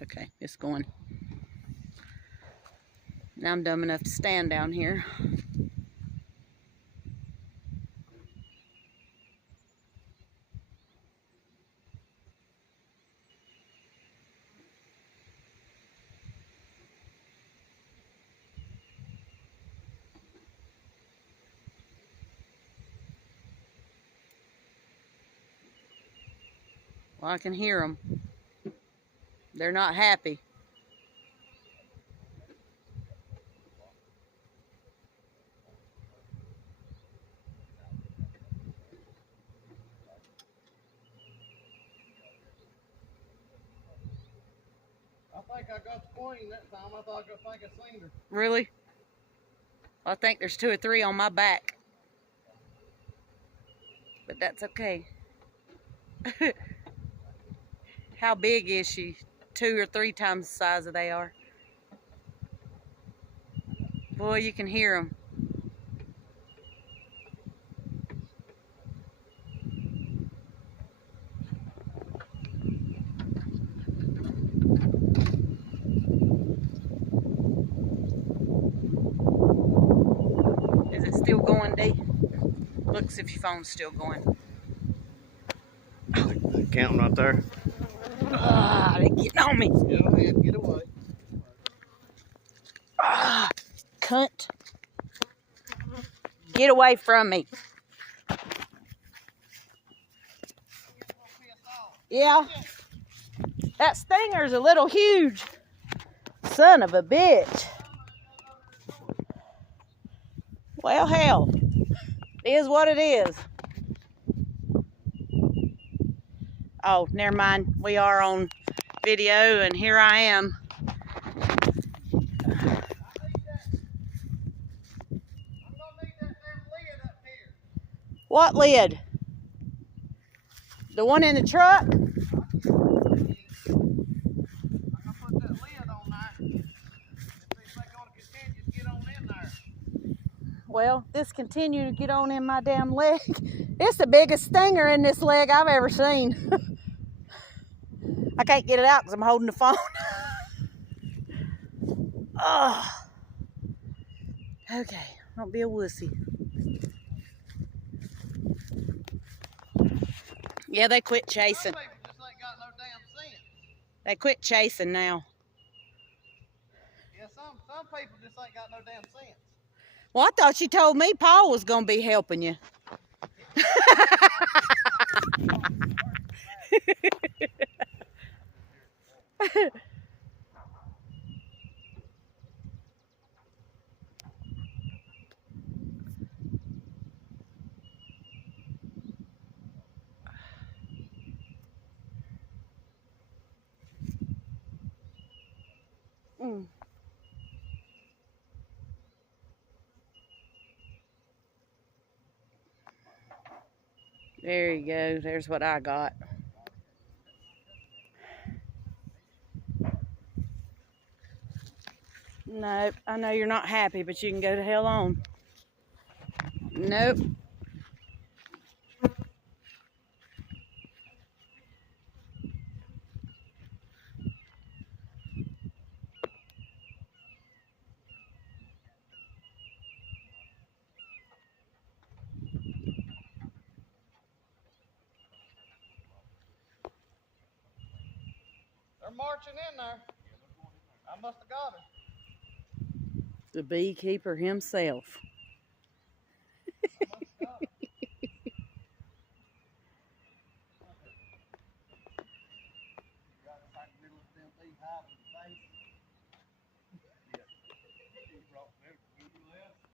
Okay, it's going. Now I'm dumb enough to stand down here. Well, I can hear them. They're not happy. I think I got the queen that time. I think I seen her. Really? Well, I think there's 2 or 3 on my back. But that's okay. How big is she? 2 or 3 times the size that they are. Boy, you can hear them. Is it still going, Dee? Look, see if your phone's still going. Counting right there. Ah, they're getting on me. Go ahead, get away. Ah, cunt. Get away from me. Yeah. That stinger's a little huge. Son of a bitch. Well, hell. It is what it is. Oh, never mind. We are on video, and here I am. What lid? The one in the truck? Well, this continue to get on in my damn leg. It's the biggest stinger in this leg I've ever seen. I can't get it out because I'm holding the phone. Oh. Okay, don't be a wussy. Yeah, they quit chasing. Some people just ain't got no damn sense. They quit chasing now. Yeah, some people just ain't got no damn sense. Well, I thought you told me Paul was going to be helping you. There you go. There's what I got. Nope. I know you're not happy, but you can go to hell on. Nope. They're marching in there. I must have got her. The beekeeper himself.